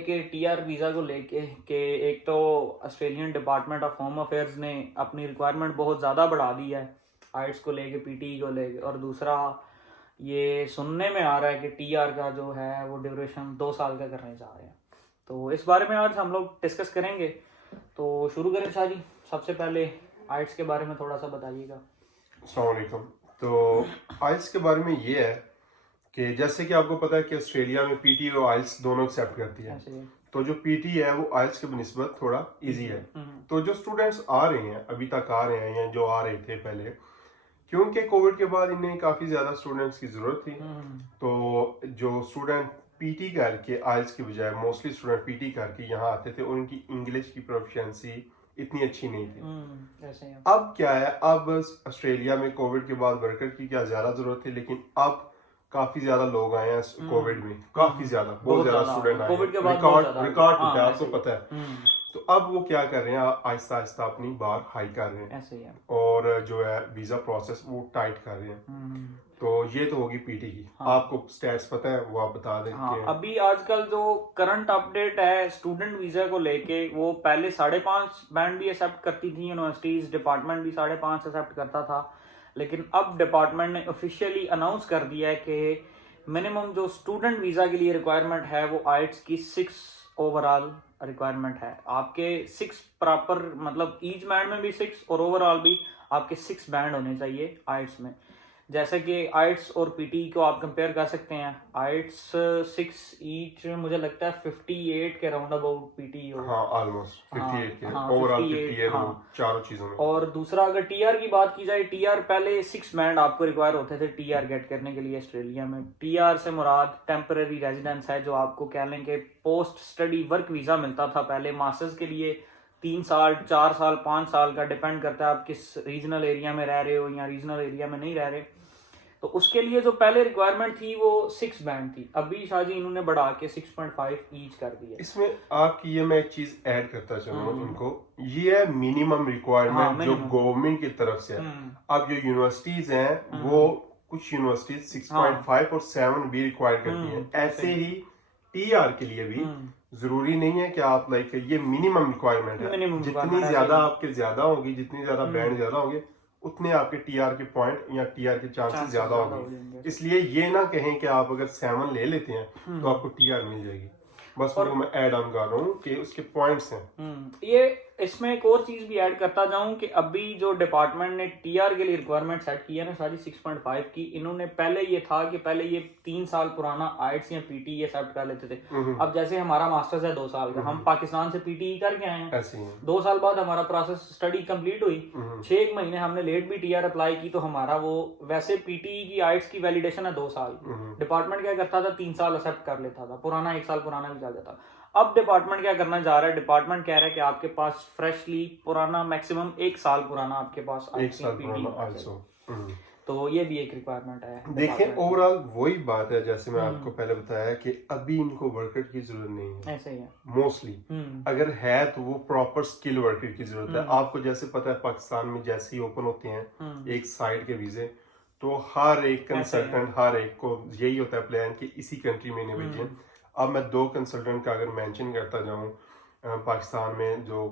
कि TR visa को लेके कि एक तो Australian department of home affairs ने अपनी रिक्वायरमेंट बहुत ज़्यादा बढ़ा दी है आइट्स को लेके, पीटी को लेके, और दूसरा ये सुनने में आ रहा है कि टीआर का जो है वो ड्यूरेशन 2 साल का करने जा रहे हैं। तो इस बारे में आज हम लोग डिस्कस करेंगे। तो शुरू करें शाह जी, सबसे पहले आइट्स के बारे में थोड़ा सा बताइएगा। अस्सलाम वालेकुम। तो आइल्स के बारे में ये है कि जैसे कि आपको पता है कि ऑस्ट्रेलिया में पीटी और आइल्स दोनों एक्सेप्ट करती है। ऐसे ही। तो जो पीटी है वो आइल्स के बनिस्बत थोड़ा इजी है। तो जो स्टूडेंट्स आ रहे हैं, अभी तक आ रहे हैं या जो आ रहे थे पहले, क्योंकि कोविड के बाद इन्हें काफ़ी ज़्यादा स्टूडेंट्स की ज़रूरत थी, तो जो स्टूडेंट पीटी करके आइल्स की बजाय मोस्टली स्टूडेंट पीटी करके यहाँ आते थे, उनकी इंग्लिश की प्रोफिशिएंसी इतनी अच्छी नहीं थी। ऐसे ही। अब क्या है, अब ऑस्ट्रेलिया में कोविड के बाद वर्कर की क्या ज्यादा जरूरत थी, लेकिन अब काफी ज्यादा लोग आए हैं कोविड में, काफी ज्यादा, बहुत ज्यादा स्टूडेंट आए कोविड के हैं, बाद रिकॉर्ड टूटा है, हाँ, आपको ऐसे ही। पता है। तो अब वो क्या कर रहे हैं, आहिस्ता आहिस्ता अपनी बार हाई कर रहे हैं ऐसे ही है। और जो है वीजा प्रोसेस वो टाइट कर रहे हैं। तो ये तो होगी पीटी की। आपको स्टैट्स पता है वो आप बता दें हाँ, कि अभी आजकल जो करंट अपडेट है स्टूडेंट वीजा को लेके, वो पहले 5.5 बैंड भी एक्सेप्ट करती थी यूनिवर्सिटीज, डिपार्टमेंट भी 5.5 एक्सेप्ट करता था, लेकिन अब डिपार्टमेंट ने ऑफिशियली अनाउंस कर दिया है कि मिनिमम जो स्टूडेंट वीजा के लिए रिक्वायरमेंट है वो आइट्स की 6 ओवरऑल रिक्वायरमेंट है। आपके 6 प्रॉपर, मतलब ईच बैंड में भी 6 और ओवरऑल भी आपके 6 बैंड होने चाहिए आइट्स में। जैसे कि आइट्स और पीटी को आप कंपेयर कर सकते हैं। आइट्स 6 ईच मुझे लगता है 58 के राउंड अबाउट पीटी हो। हाँ, ऑलमोस्ट 58 के हाँ, ओवरऑल 58, 58 हाँ। चारों चीजों में। और दूसरा अगर टीआर की बात की जाए, टीआर पहले 6 बैंड आपको रिक्वायर होते थे टीआर गेट करने के लिए ऑस्ट्रेलिया में। टीआर से मुराद टेम्पररी रेजिडेंस है, जो आपको कह लें कि पोस्ट स्टडी वर्क वीजा मिलता था पहले मास्टर्स के लिए। 3 साल, 4 साल, 5 साल का डिपेंड करता है आप किस रीजनल एरिया में रह रहे हो या रीजनल एरिया में नहीं रह रहे। तो उसके लिए जो पहले रिक्वायरमेंट थी वो 6 बैंड थी, अभी शाहजी इन्होंने बढ़ा के 6.5 ईच कर दिया। इसमें आपकी ये मैं एक चीज ऐड करता चलूँ इनको, ये है मिनिमम रिक्वायरमेंट जो गवर्नमेंट की तरफ से है। अब जो यूनिवर्सिटीज हैं वो कुछ यूनिवर्सिटीज 6.5 और 7 भी रिक्वायर करती हैं। ऐसे ही टीआर के लिए भी जरूरी नहीं है कि आप लाइक ये मिनिमम रिक्वायरमेंट है। जितनी ज्यादा आपके ज्यादा होगी, जितनी ज्यादा बैंड ज्यादा होंगे, उतने आपके टीआर के पॉइंट या टीआर के चांसेस ज्यादा होंगे। इसलिए ये ना कहें कि आप अगर 7 ले लेते हैं तो आपको टीआर मिल जाएगी। बस वो मैं ऐड ऑन कर रहा हूँ कि उसके पॉइंट्स हैं। ये इसमें एक और चीज भी ऐड करता जाऊं कि अभी जो डिपार्टमेंट ने टीआर के लिए रिक्वायरमेंट सेट की है ना सारी 6.5 की, इन्होंने पहले ये था कि पहले ये 3 साल पुराना आइट्स या पीटी ये एक्सेप्ट कर लेते थे। अब जैसे हमारा मास्टर्स है 2 साल का, हम पाकिस्तान से पीटी करके आए हैं, 2 साल बाद हमारा प्रोसेस स्टडी कंप्लीट हुई, 6 महीने हमने लेट भी टीआर अप्लाई की, तो हमारा वो वैसे पीटी की आइट्स की वैलिडेशन है 2 साल। डिपार्टमेंट क्या करता था, 3 साल एक्सेप्ट कर लेता था, पुराना 1 साल पुराना भी चल जाता। अब डिपार्टमेंट क्या करना चाह रहा है, डिपार्टमेंट कह रहा है कि आपके पास फ्रेशली पुराना मैक्सिमम 1 साल पुराना आपके पास 1 साल पुराना। तो ये भी एक रिक्वायरमेंट है। देखें ओवरऑल वही बात है, जैसे मैं आपको पहले बताया कि अभी इनको वर्कर की जरूरत नहीं है। ऐसे ही है मोस्टली अगर है तो वो प्रॉपर स्किल वर्कर की जरूरत है। आपको जैसे पता है पाकिस्तान में जैसे ही ओपन होते हैं एक साइड के वीजे, तो हर एक कंसल्टेंट, हर एक को यही होता है प्लान कि इसी कंट्री में इन्हें भेजें। अब मैं 2 कंसल्टेंट का अगर मेंशन करता जाऊं पाकिस्तान में जो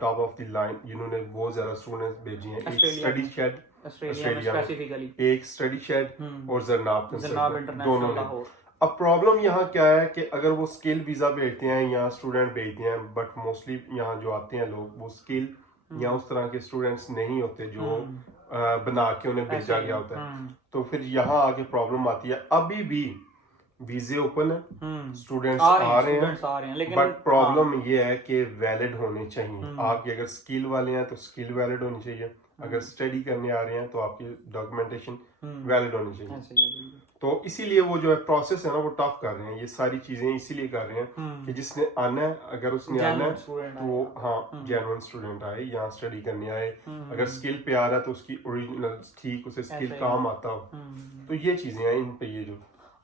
टॉप ऑफ द लाइन जिन्होंने बहुत ज्यादा स्टूडेंट्स भेजी हैं, एक स्टडी शेड ऑस्ट्रेलिया में, एक स्टडी शेड और जरनाब कंसल्टेंट, दोनों ने। अब प्रॉब्लम यहाँ क्या है कि अगर वो स्किल वीजा भेजते हैं या स्टूडेंट भेजते हैं, बट मोस्टली यहाँ जो आते हैं लोग वो स्किल या उस तरह के स्टूडेंट्स नहीं होते जो बना के उन्हें भेजा गया होता है। तो फिर यहाँ आके प्रॉब्लम आती है। अभी भी वीजे ओपन है, स्टूडेंट्स आ रहे हैं, लेकिन बट प्रॉब्लम ये है कि वैलिड होने चाहिए। आपकी अगर स्किल वाले हैं तो स्किल वैलिड होनी चाहिए, अगर स्टडी करने आ रहे हैं तो आपकी डॉक्यूमेंटेशन वैलिड होनी चाहिए। तो इसीलिए वो जो है प्रोसेस है ना वो टफ कर रहे हैं। ये सारी चीजें इसीलिए कर रहे हैं कि जिसने आना है, अगर उसने आना है तो हाँ जेन्युइन स्टूडेंट आए, यहाँ स्टडी करने आए। अगर स्किल पे आ रहा है तो उसकी ओरिजिनल ठीक, उसे स्किल काम आता हो। तो ये चीजें हैं इन पे ये जो।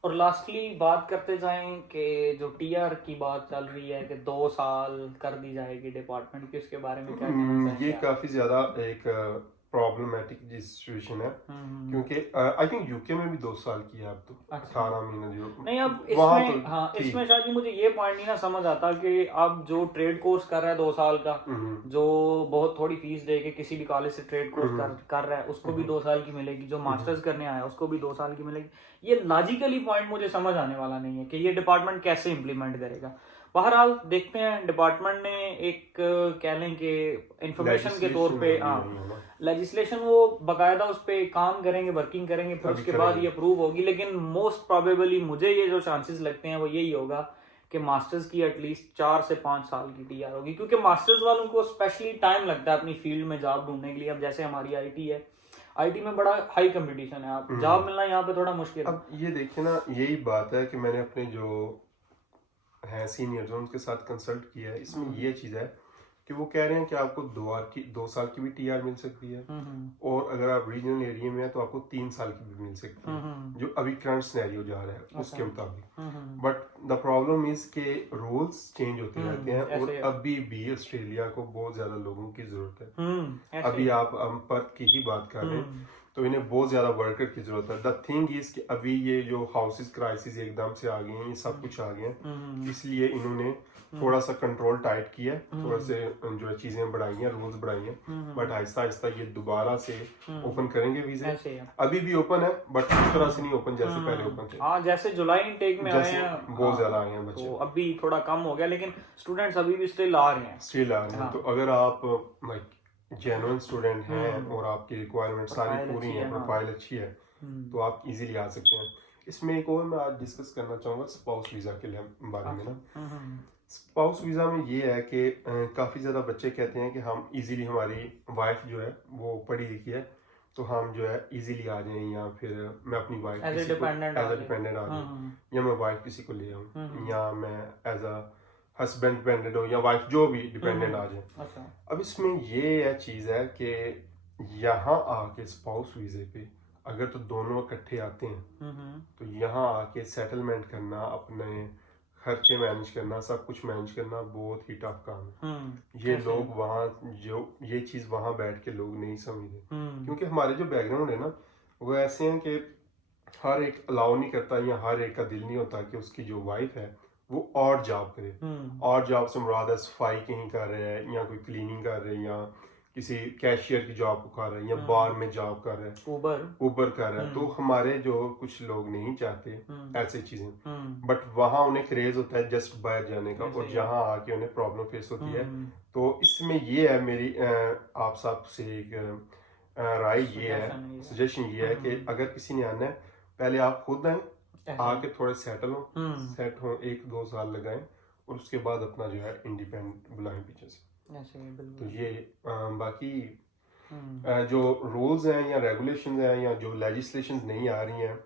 और लास्टली बात करते जाएं कि जो टीआर की बात चल रही है कि 2 साल कर दी जाएगी डिपार्टमेंट की, उसके बारे में क्या कहना चाहिए? ये काफी ज्यादा एक प्रॉब्लमेटिक जी सिचुएशन है, क्योंकि आई थिंक यूके में भी 2 साल की है अब तो, 18 महीने जो नहीं अब वहाँ इसमें तो हाँ ठीक। इसमें शायद ही मुझे ये पॉइंट नहीं ना समझ आता कि अब जो ट्रेड कोर्स कर रहा है 2 साल का, जो बहुत थोड़ी फीस दे के किसी भी कॉलेज से ट्रेड कोर्स कर रहा है उसको भी 2 साल की मिलेगी, जो मास्टर्स करने आया है उसको भी 2 साल की मिलेगी। ये लॉजिकली पॉइंट मुझे समझ आने वाला नहीं है कि ये डिपार्टमेंट कैसे इम्प्लीमेंट करेगा। बहरहाल देखते हैं, डिपार्टमेंट ने एक कह लें कि इंफॉर्मेशन के तौर पे लेजिस्लेशन वो बकायदा उस पर काम करेंगे, वर्किंग करेंगे, फिर उसके बाद ये अप्रूव होगी। लेकिन मोस्ट प्रोबेबली मुझे ये जो चांसेस लगते हैं वो यही होगा कि मास्टर्स की एटलीस्ट 4 से 5 साल की टीआर होगी, क्योंकि मास्टर्स वालों को स्पेशली टाइम लगता है अपनी फील्ड में जॉब ढूंढने के लिए। अब जैसे हमारी आईटी है, आईटी में बड़ा हाई कंपटीशन है, आप जॉब मिलना यहाँ पे थोड़ा मुश्किल है। अब ये देखिए ना, यही बात है कि मैंने अपने जो है सीनियर्स उनके साथ कंसल्ट किया है, इसमें ये चीज़ है कि वो कह रहे हैं कि आपको 2 साल की भी टीआर मिल सकती है, और अगर आप रीजनल एरिया में है तो आपको 3 साल की भी मिल सकती है, जो अभी करंट सिनेरियो जा रहा है उसके मुताबिक। बट द प्रॉब्लम इज के रूल्स चेंज होते रहते हैं, और अभी भी ऑस्ट्रेलिया को बहुत ज्यादा लोगों की जरूरत है। अभी आप अमपत की ही बात कर रहे हैं, तो इन्हें बहुत ज्यादा वर्कर की जरूरत है। द थिंग इज कि अभी ये जो हाउसेस क्राइसिस एकदम से आ गए हैं, ये सब कुछ आ गए हैं, इसलिए इन्होंने थोड़ा सा कंट्रोल टाइट किया है, थोड़ा से जो है चीजें बढ़ाई हैं, रूल्स बढ़ाई हैं, बट आहिस्ता आहिस्ता ये दोबारा से ओपन करेंगे वीजे। अभी भी ओपन है बट उस तरह से नहीं ओपन जैसे पहले ओपन थे। हाँ, जैसे जुलाई इनटेक में आए हैं बहुत ज्यादा आए हैं बच्चे, तो अभी थोड़ा कम हो गया, लेकिन स्टूडेंट्स अभी भी स्टिल आ रहे हैं। तो अगर आप लाइक जेन्युइन स्टूडेंट हैं और आपकी रिक्वायरमेंट सारी पूरी है, प्रोफाइल अच्छी है, तो आप इजीली आ सकते हैं। इसमें एक और मैं आज डिस्कस करना चाहूँगा स्पाउस वीज़ा के लिए बारे में ना। स्पाउस वीज़ा में ये है कि काफ़ी ज़्यादा बच्चे कहते हैं कि हम इजीली, हमारी वाइफ जो है वो पढ़ी लिखी है, तो हम जो है इजीली आ जाएं, या फिर मैं अपनी वाइफ एज ए डिपेंडेंट आ जाऊँ, या मैं वाइफ किसी को ले आऊँ, या मैं एज अ हस्बैंड डिपेंडेंट हो, या वाइफ जो भी डिपेंडेंट आ जाए। अच्छा। अब इसमें ये चीज़ है कि यहाँ आके स्पाउस वीज़े पे अगर तो दोनों इकट्ठे आते हैं, तो यहाँ आके सेटलमेंट करना, अपने खर्चे मैनेज करना, सब कुछ मैनेज करना बहुत ही टफ काम है। ये लोग वहाँ जो ये चीज़ वहाँ बैठ के लोग नहीं समझते, क्योंकि हमारे जो बैकग्राउंड है ना वो ऐसे हैं कि हर एक अलाउ नहीं करता, या हर एक का दिल नहीं होता कि उसकी जो वाइफ है वो और जॉब करे। और जॉब से मुराद है सफाई कहीं कर रहे हैं, या कोई क्लीनिंग कर रहे हैं, या किसी कैशियर की जॉब कर रहे हैं, या बार में जॉब कर रहे हैं, ऊबर कर रहे हैं। तो हमारे जो कुछ लोग नहीं चाहते ऐसी चीजें, बट वहाँ उन्हें क्रेज होता है जस्ट बाहर जाने का, और जहाँ आके उन्हें प्रॉब्लम फेस होती है। तो इसमें ये है मेरी आप सब से एक राय ये है, सजेशन ये है कि अगर किसी ने आना है, पहले आप खुद आए, आके थोड़े सेटल हो, सेट हो, 1-2 साल लगाएं, और उसके बाद अपना जो है इंडिपेंडेंट बुलाएं पीछे से। तो ये बाकी जो रूल्स हैं या रेगुलेशंस हैं या जो लेजिस्लेशंस नहीं आ रही हैं,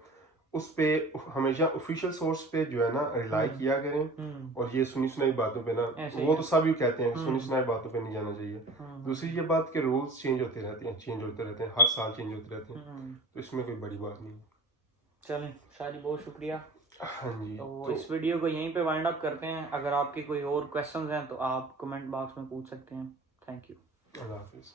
उस पे हमेशा ऑफिशियल सोर्स पे जो है ना रिलाई किया करें, और ये सुनी सुनाई बातों पे ना, वो तो सभी कहते हैं सुनी सुनाई बातों पे नहीं जाना चाहिए। दूसरी ये बात के रूल्स चेंज होते रहते हैं, हर साल चेंज होते रहते हैं, तो इसमें कोई बड़ी बात नहीं है। चलें शादी, बहुत शुक्रिया। हाँ जी, तो इस वीडियो को यहीं पे वाइंड अप करते हैं। अगर आपके कोई और क्वेश्चंस हैं तो आप कमेंट बॉक्स में पूछ सकते हैं। Thank you. अल्लाह हाफिज़।